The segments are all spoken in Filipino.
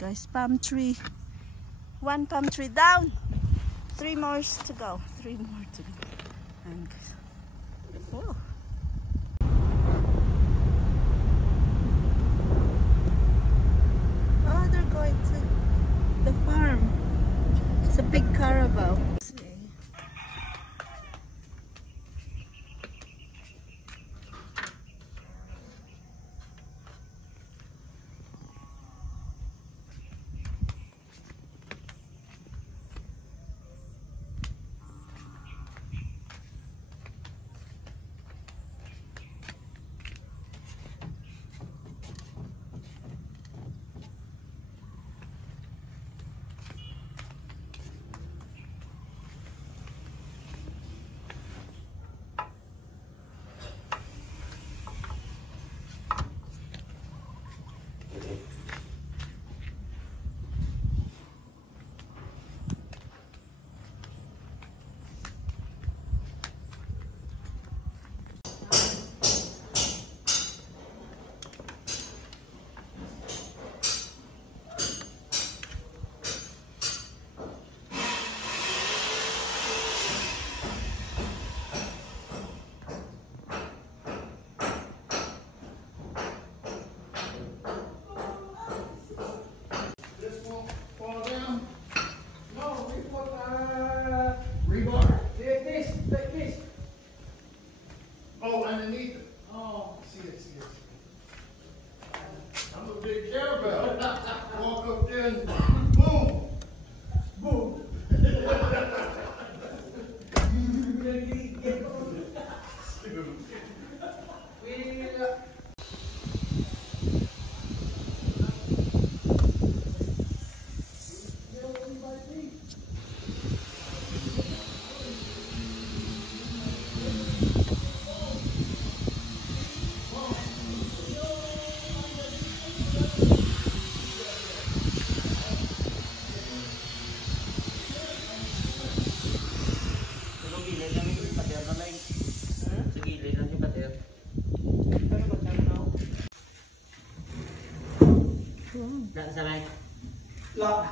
guys, palm tree. One palm tree down. 3 more to go. 3 more to go. And guys. Whoa. Oh, they're going to the farm. It's a big carabao. Oh, underneath it. Oh, see it. I'm a big cowbell. Walk up there and boom, boom. Saray. Lock.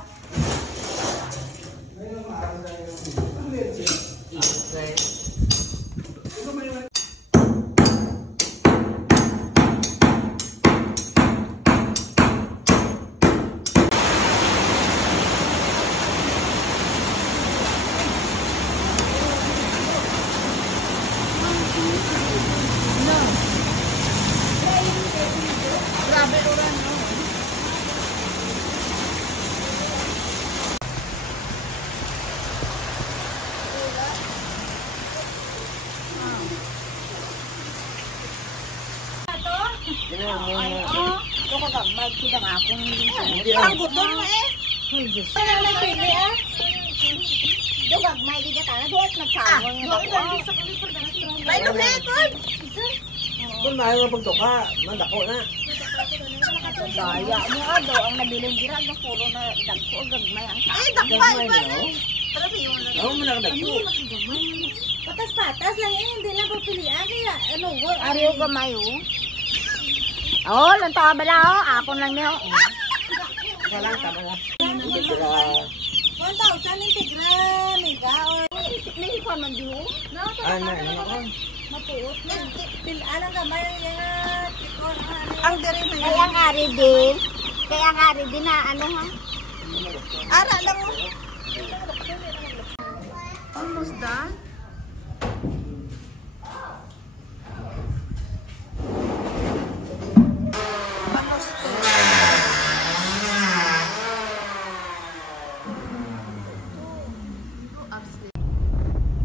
Magkidang akong ang butong mo eh. Ano na pili ah? Dugag may di ka na duot nagsamon nga ako. May lumekod. Kung maayo nga pagtuka, mandako na. Daya mo ado ang nabiling dirag na puro na dagko gagmay ang sa. Gagmay na no? Oo, mo nakadagko. Patas-patas lang yan, hindi lang papilian kaya ano go. Ariyo gamay oh. Oh, lanto ka bala oh. Ako lang niyo. Walang tama. 1,000 integra mega or may ikaw man di oh. Ano ko? Mapuot na. Pilaan ang gamay yan. Ang dere na yan. Kaya ang ari din na ano ha. Ara lang mo. Almost done.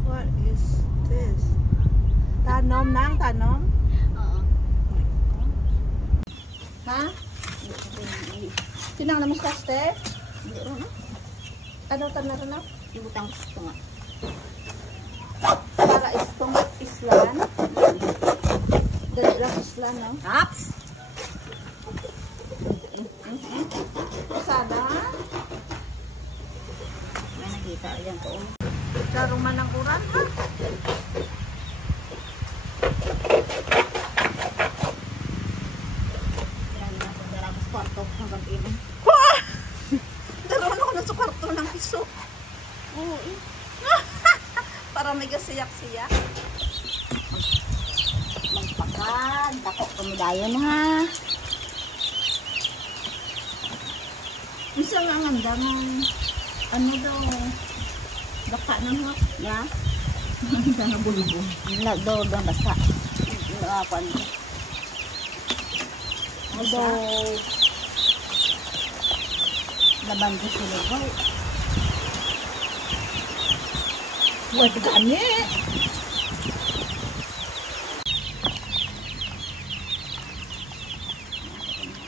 What is this? Tanom nang tanom? Oo. Ha? Sinang naman sa ste? Ano tanong na? Ibutang gusto nga. Para istong islan. Dadrak islan, no? Aps! Sada? May nakita yan ko. Sarong man ang uran, ha? Yan na, pagdarabas kwarto hanggang ino. Oo. Para may kasiyak-siyak. Magpakad. Dako kami dayon ha. Isa nga ang andangan. Ano daw? Baka na ha? Ya? Ang nga bulubong. Wala daw basa. Apa ni? Ada laban ko sila ba? Wala gani.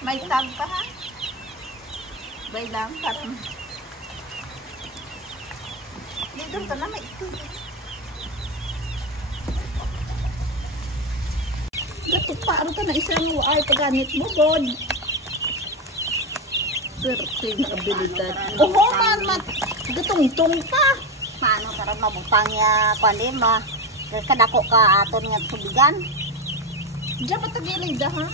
May tag pa ha? Bay lang parang. Dito ka na may ito. Gatot pa, ano ka na isang ay paganit mo, God. Swerte na abilidad. Oo, man, gatong-tong pa. Paano para mabupang ya, kundi ma, kadako ka aton nga tubigan. Diyan pa tagilid ha?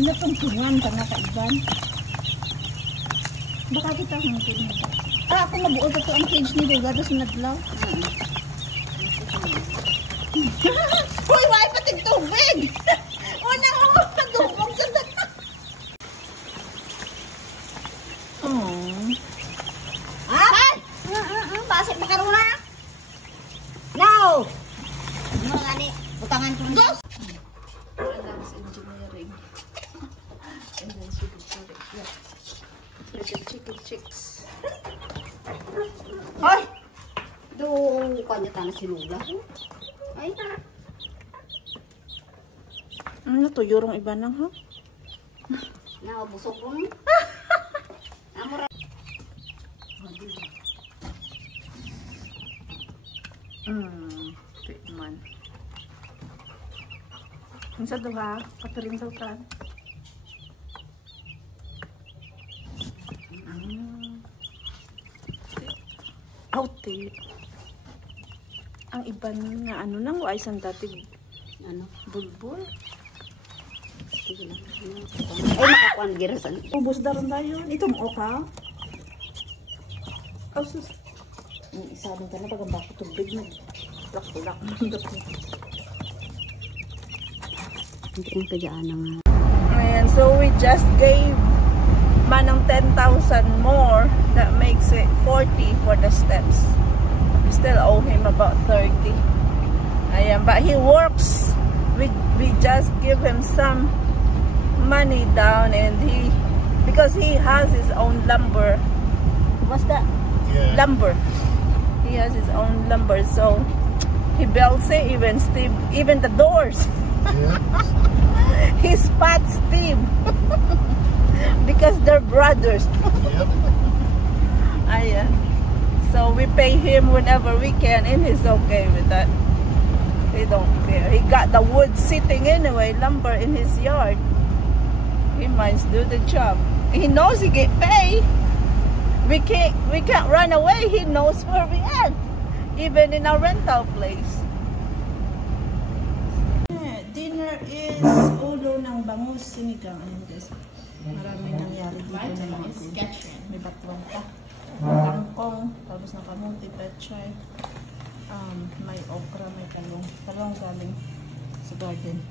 Natungtungan ka na kaiban. Baka kita hangkin mo. Ako mabuo ka to ang page ni Duga, tapos nadlaw. Uy, why patig tubig? Una mo, kadumong sa data. Ay! Basik makaruna. No! Ano gani? Butangan ko. Ghost! Adams Engineering. And then chicken chicks. Yeah. Chicken chicks. Ay! Do kanya tanah si Lula. Ay. Ano to, yorong iba nang ha? Nakabusog ko mo. Amor. Treatment. Ang sa duha, katuring sa utan. Outi. Ang iba nga ano nang ay sandatig ano bulbul. Sige lang. Ay makakuan girasan. Ubos daron dayon. Ito mo ka. Kausus. Ni isa din kana pag bako tubig mo. Plak-plak mandot. Hindi ang kajaan nga. Ayan, so we just gave manang 10,000 more. That makes it 40 for the steps. We still owe him about 30. Ayan, but he works. We just give him some money down, and because he has his own lumber. What's that? Yeah. Lumber. He has his own lumber, so he builds it, even the doors. Yeah. He spots Steve because they're brothers. Yep. Ayan. So we pay him whenever we can, and he's okay with that. He don't care. He got the wood sitting anyway, lumber in his yard. He might do the job. He knows he get paid. We can't run away. He knows where we at, even in our rental place. Dinner is ulo ng bangus sinigang. Ayan guys. Maraming nangyari dito na mga may batuan pa. Kangkong, tapos ng kamuti, petchay. May okra, may talong. Talong galing sa garden.